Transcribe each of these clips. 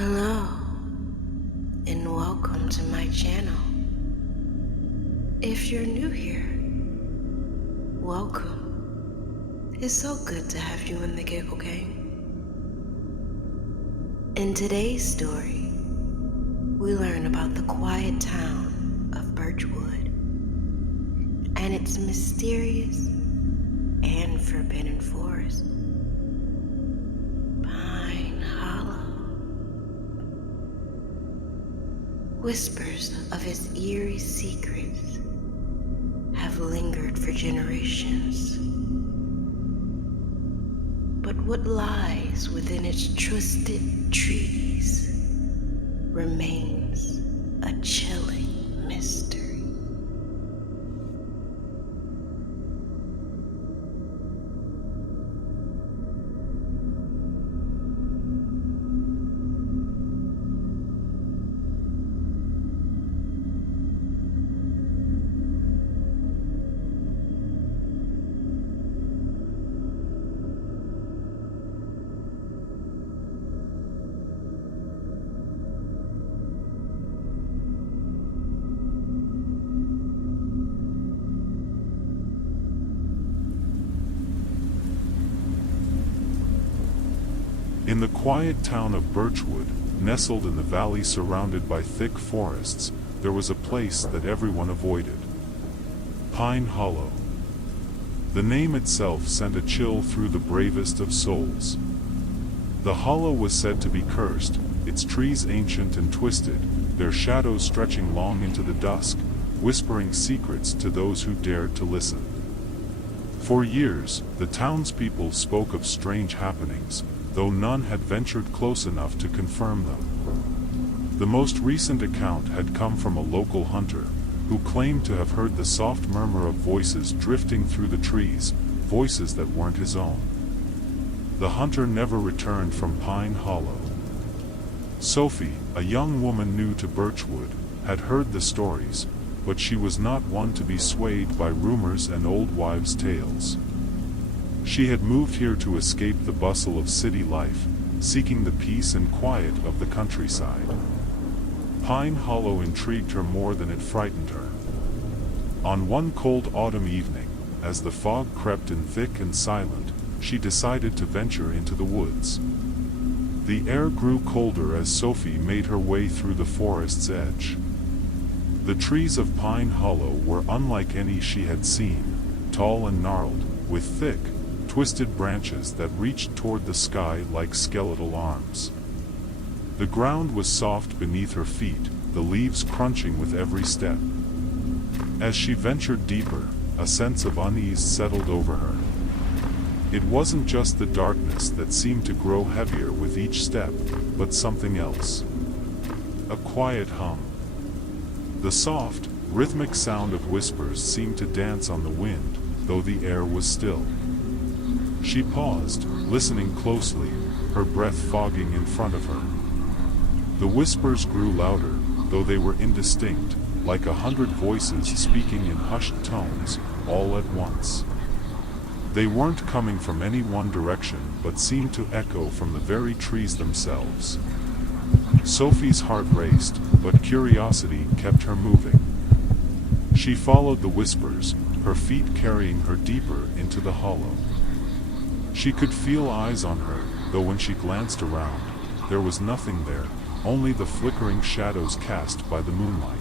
Hello, and welcome to my channel. If you're new here, welcome. It's so good to have you in the Giggle Gang. In today's story, we learn about the quiet town of Birchwood and its mysterious and forbidden forest. Whispers of its eerie secrets have lingered for generations. But what lies within its twisted trees remains a chilling mystery. In the quiet town of Birchwood, nestled in the valley surrounded by thick forests, there was a place that everyone avoided. Pine Hollow. The name itself sent a chill through the bravest of souls. The hollow was said to be cursed, its trees ancient and twisted, their shadows stretching long into the dusk, whispering secrets to those who dared to listen. For years, the townspeople spoke of strange happenings, though none had ventured close enough to confirm them. The most recent account had come from a local hunter, who claimed to have heard the soft murmur of voices drifting through the trees, voices that weren't his own. The hunter never returned from Pine Hollow. Sophie, a young woman new to Birchwood, had heard the stories, but she was not one to be swayed by rumors and old wives' tales. She had moved here to escape the bustle of city life, seeking the peace and quiet of the countryside. Pine Hollow intrigued her more than it frightened her. On one cold autumn evening, as the fog crept in thick and silent, she decided to venture into the woods. The air grew colder as Sophie made her way through the forest's edge. The trees of Pine Hollow were unlike any she had seen, tall and gnarled, with thick, twisted branches that reached toward the sky like skeletal arms. The ground was soft beneath her feet, the leaves crunching with every step. As she ventured deeper, a sense of unease settled over her. It wasn't just the darkness that seemed to grow heavier with each step, but something else. A quiet hum. The soft, rhythmic sound of whispers seemed to dance on the wind, though the air was still. She paused, listening closely, her breath fogging in front of her. The whispers grew louder, though they were indistinct, like 100 voices speaking in hushed tones, all at once. They weren't coming from any one direction, but seemed to echo from the very trees themselves. Sophie's heart raced, but curiosity kept her moving. She followed the whispers, her feet carrying her deeper into the hollow. She could feel eyes on her, though when she glanced around, there was nothing there, only the flickering shadows cast by the moonlight.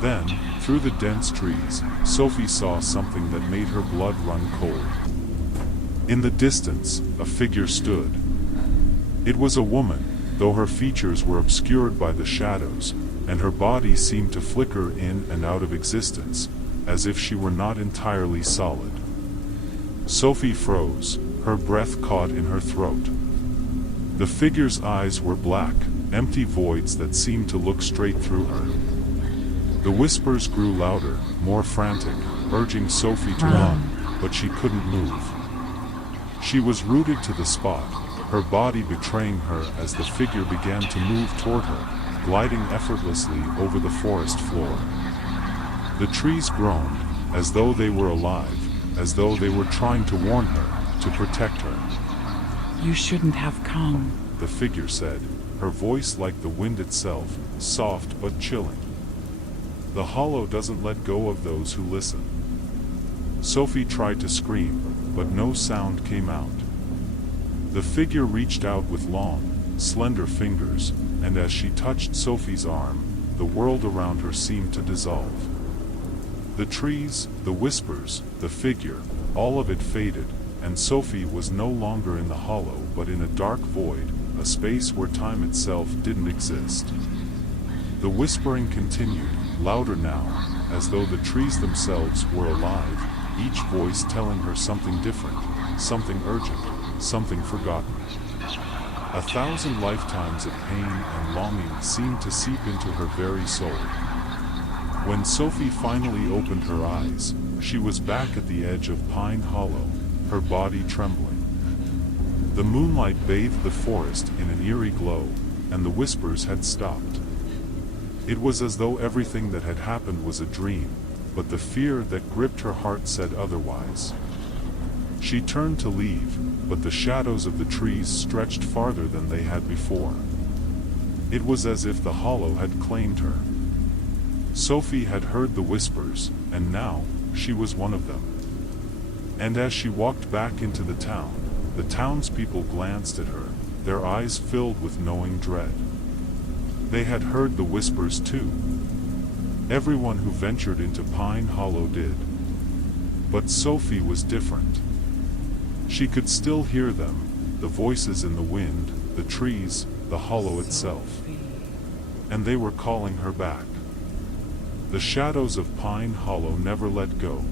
Then, through the dense trees, Sophie saw something that made her blood run cold. In the distance, a figure stood. It was a woman, though her features were obscured by the shadows, and her body seemed to flicker in and out of existence, as if she were not entirely solid. Sophie froze, her breath caught in her throat. The figure's eyes were black, empty voids that seemed to look straight through her. The whispers grew louder, more frantic, urging Sophie to run, but she couldn't move. She was rooted to the spot, her body betraying her as the figure began to move toward her, gliding effortlessly over the forest floor. The trees groaned, as though they were alive, as though they were trying to warn her, to protect her. You shouldn't have come, The figure said. her voice like the wind itself, soft but chilling. The hollow doesn't let go of those who listen. Sophie tried to scream, but no sound came out. The figure reached out with long, slender fingers, and as she touched Sophie's arm, the world around her seemed to dissolve. The trees, the whispers, the figure, all of it faded, and Sophie was no longer in the hollow but in a dark void, a space where time itself didn't exist. The whispering continued, louder now, as though the trees themselves were alive, each voice telling her something different, something urgent, something forgotten. 1,000 lifetimes of pain and longing seemed to seep into her very soul. When Sophie finally opened her eyes, she was back at the edge of Pine Hollow, her body trembling. The moonlight bathed the forest in an eerie glow, and the whispers had stopped. It was as though everything that had happened was a dream, but the fear that gripped her heart said otherwise. She turned to leave, but the shadows of the trees stretched farther than they had before. It was as if the hollow had claimed her. Sophie had heard the whispers, and now, she was one of them. And as she walked back into the townspeople glanced at her, their eyes filled with knowing dread. They had heard the whispers too. Everyone who ventured into Pine Hollow did. But Sophie was different. She could still hear them, the voices in the wind, the trees, the hollow itself. And they were calling her back. The shadows of Pine Hollow never let go.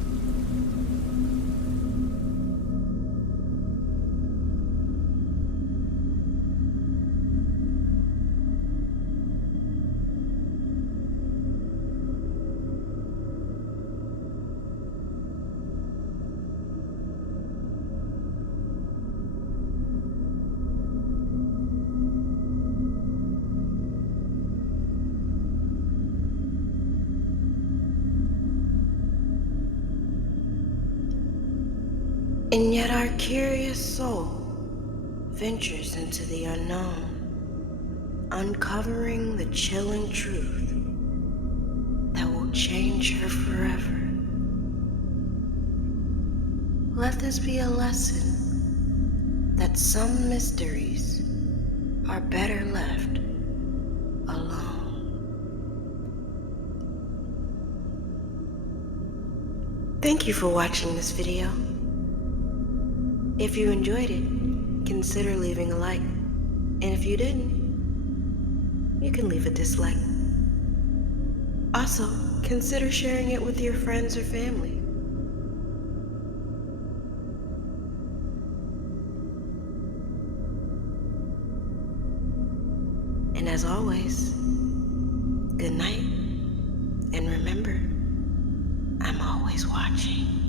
And yet our curious soul ventures into the unknown, uncovering the chilling truth that will change her forever. Let this be a lesson that some mysteries are better left alone. Thank you for watching this video. If you enjoyed it, consider leaving a like. And if you didn't, you can leave a dislike. Also, consider sharing it with your friends or family. And as always, good night, and remember, I'm always watching.